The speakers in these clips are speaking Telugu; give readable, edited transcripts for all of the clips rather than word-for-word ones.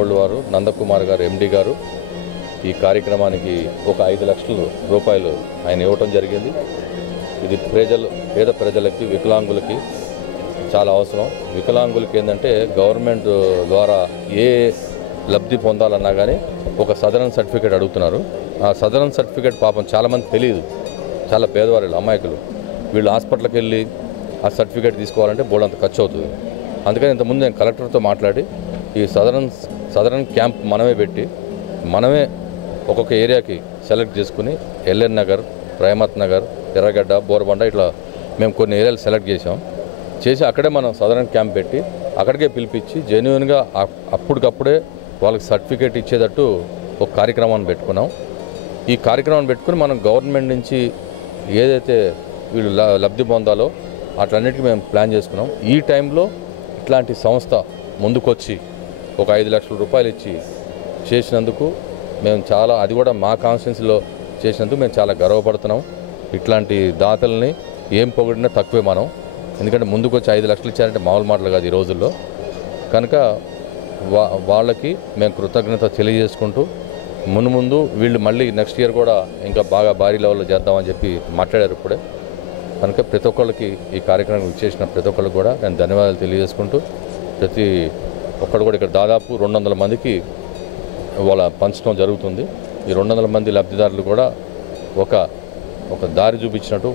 గోల్డ్ వారు నందకుమార్ గారు ఎండి గారు ఈ కార్యక్రమానికి ఒక 5 లక్షల రూపాయలు ఆయన ఇవ్వటం జరిగింది. ఇది పేద ప్రజలకి వికలాంగులకి చాలా అవసరం. వికలాంగులకి ఏంటంటే గవర్నమెంట్ ద్వారా ఏ లబ్ధి పొందాలన్నా కానీ ఒక సదరన్ సర్టిఫికేట్ అడుగుతున్నారు. ఆ సదరన్ సర్టిఫికేట్ పాపం చాలామంది తెలియదు, చాలా పేదవాళ్ళు అమాయకులు. వీళ్ళు హాస్పిటల్కి వెళ్ళి ఆ సర్టిఫికేట్ తీసుకోవాలంటే బోర్డంత ఖర్చు అవుతుంది. అందుకని ఇంతకుముందు నేను కలెక్టర్తో మాట్లాడి ఈ సదరన్ క్యాంప్ మనమే పెట్టి మనమే ఒక్కొక్క ఏరియాకి సెలెక్ట్ చేసుకుని ఎల్ఎన్ నగర్, రేమత్ నగర్, ఎర్రగడ్డ, బోరబండ ఇట్లా మేము కొన్ని ఏరియాలు సెలెక్ట్ చేసి అక్కడే మనం సదరన్ క్యాంప్ పెట్టి అక్కడికే పిలిపించి జెన్యున్గా అప్పటికప్పుడే వాళ్ళకి సర్టిఫికేట్ ఇచ్చేటట్టు ఒక కార్యక్రమాన్ని పెట్టుకున్నాం. ఈ కార్యక్రమాన్ని పెట్టుకుని మనం గవర్నమెంట్ నుంచి ఏదైతే వీళ్ళు లబ్ధి పొందాలో అట్లన్నిటికీ మేము ప్లాన్ చేసుకున్నాం. ఈ టైంలో ఇట్లాంటి సంస్థ ముందుకొచ్చి ఒక 5 లక్షల రూపాయలు ఇచ్చి చేసినందుకు మేము చాలా, అది కూడా మా కాన్స్టిట్యున్సీలో చేసినందుకు మేము చాలా గర్వపడుతున్నాం. ఇట్లాంటి దాతల్ని ఏం పొగిడినా తక్కువే మనం, ఎందుకంటే ముందుకు వచ్చి 5 లక్షలు ఇచ్చారంటే మామూలు మాటలు కాదు ఈ రోజుల్లో. కనుక వాళ్ళకి మేము కృతజ్ఞత తెలియజేసుకుంటూ ముందు వీళ్ళు మళ్ళీ నెక్స్ట్ ఇయర్ కూడా ఇంకా బాగా భారీ లెవెల్లో చేద్దామని చెప్పి మాట్లాడారు ఇప్పుడే. కనుక ప్రతి ఒక్కళ్ళకి ఈ కార్యక్రమం ఇచ్చేసిన ప్రతి ఒక్కళ్ళకి కూడా నేను ధన్యవాదాలు తెలియజేసుకుంటూ ప్రతి ఒక్కడు కూడా ఇక్కడ దాదాపు 200 మందికి వాళ్ళ పంచడం జరుగుతుంది. ఈ 200 మంది లబ్ధిదారులు కూడా ఒక దారి చూపించినట్టు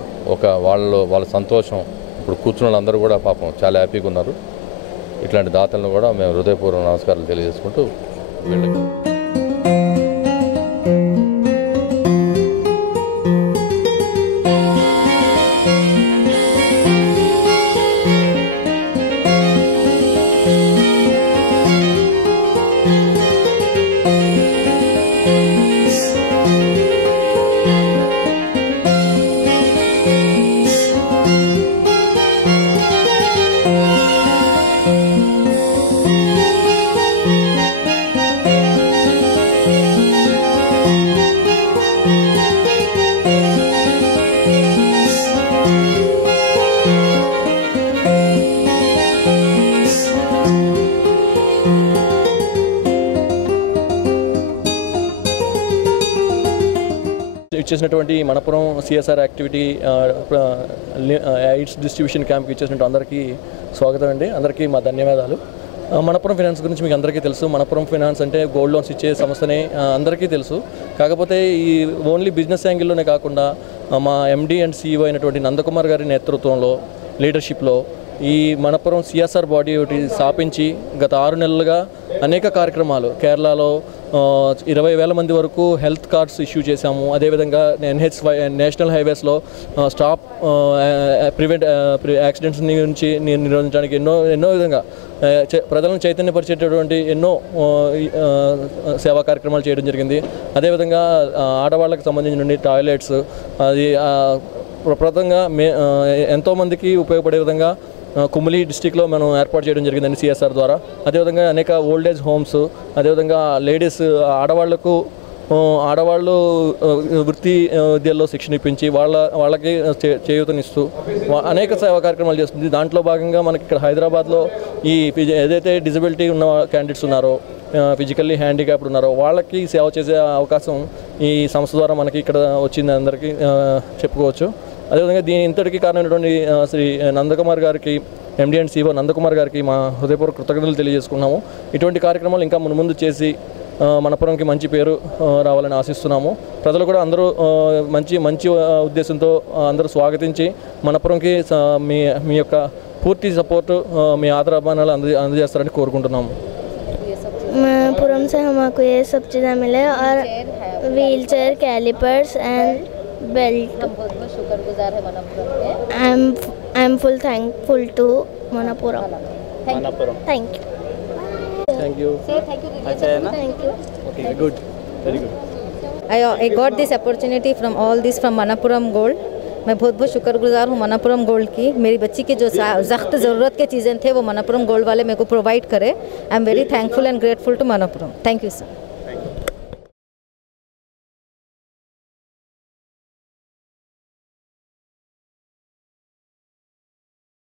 వాళ్ళ సంతోషం. ఇప్పుడు కూర్చున్న వాళ్ళందరూ కూడా పాపం చాలా హ్యాపీగా ఉన్నారు. ఇట్లాంటి దాతలను కూడా మేము హృదయపూర్వక నమస్కారాలు తెలియజేసుకుంటూ వీళ్ళకి ఇచ్చేసినటువంటి Manappuram CSR activity aids distribution క్యాంప్కి ఇచ్చేసినట్టు అందరికీ స్వాగతం అండి. అందరికీ మా ధన్యవాదాలు. మనపురం ఫైనాన్స్ గురించి మీకు అందరికీ తెలుసు. మనపురం ఫైనాన్స్ అంటే గోల్డ్ లోన్స్ ఇచ్చే సంస్థనే అందరికీ తెలుసు. కాకపోతే ఈ ఓన్లీ బిజినెస్ యాంగిల్లోనే కాకుండా మా ఎండి అండ్ సిఇఓ అయినటువంటి నందకుమార్ గారి నేతృత్వంలో లీడర్షిప్లో ఈ మనపురం సిఎస్ఆర్ బాడీ ఒకటి స్థాపించి గత 6 నెలలుగా అనేక కార్యక్రమాలు కేరళలో 20,000 మంది వరకు హెల్త్ కార్డ్స్ ఇష్యూ చేశాము. అదేవిధంగా నేషనల్ హైవేస్లో స్టాప్ యాక్సిడెంట్స్ నుంచి నిరోధించడానికి ఎన్నో విధంగా ప్రజలను చైతన్యపరిచేటటువంటి ఎన్నో సేవా కార్యక్రమాలు చేయడం జరిగింది. అదేవిధంగా ఆడవాళ్ళకి సంబంధించిన టాయిలెట్స్ అది ప్రప్రదంగా ఎంతోమందికి ఉపయోగపడే విధంగా కుమిలి డిస్టిక్లో మనం ఏర్పాటు చేయడం జరిగిందండి సిఎస్ఆర్ ద్వారా. అదేవిధంగా అనేక ఓల్డేజ్ హోమ్స్, అదేవిధంగా లేడీస్ ఆడవాళ్ళు వృత్తి విద్యల్లో శిక్షణ ఇప్పించి వాళ్ళకి చేయూతనిస్తూ అనేక సేవా కార్యక్రమాలు చేస్తుంది. దాంట్లో భాగంగా మనకి ఇక్కడ హైదరాబాద్లో ఈ ఏదైతే డిజబిలిటీ ఉన్న క్యాండిడేట్స్ ఉన్నారో, ఫిజికల్లీ హ్యాండిక్యాప్డ్ ఉన్నారో వాళ్ళకి సేవ చేసే అవకాశం ఈ సంస్థ ద్వారా మనకి ఇక్కడ వచ్చింది అందరికీ చెప్పుకోవచ్చు. అదేవిధంగా దీని ఇంతటికీ కారణమైనటువంటి శ్రీ నందకుమార్ గారికి, ఎండి అండ్ సిఇఓ నందకుమార్ గారికి మా హృదయపూర్వక కృతజ్ఞతలు తెలియజేసుకున్నాము. ఇటువంటి కార్యక్రమాలు ఇంకా ముందు చేసి మనపురంకి మంచి పేరు రావాలని ఆశిస్తున్నాము. ప్రజలు కూడా అందరూ మంచి ఉద్దేశంతో అందరూ స్వాగతించి మనపురంకి మీ యొక్క పూర్తి సపోర్టు, మీ ఆదరాభిమానాలు అందజేస్తారని కోరుకుంటున్నాము. मनपुरम से हमको ये सब चीज़ें मिले और wheel chair, calipers and belt. हम बहुत शुक्रगुजार है मनपुरम के. I am full thankful to Manappuram. Thank you. Thank you. Say thank you. Thank you. Okay, good. Very good. I got this opportunity from all this from Manapuram Gold. मैं बहुत शुक्रगुजार हूँ मनापुरम गोल्ड की. मेरी बच्ची की जो सख्त ज़रूरत के चीज़ें थे वो मनापुरम गोल्ड वाले मेरे को प्रोवाइड करे. I am very thankful and grateful to Manappuram. Thank you sir.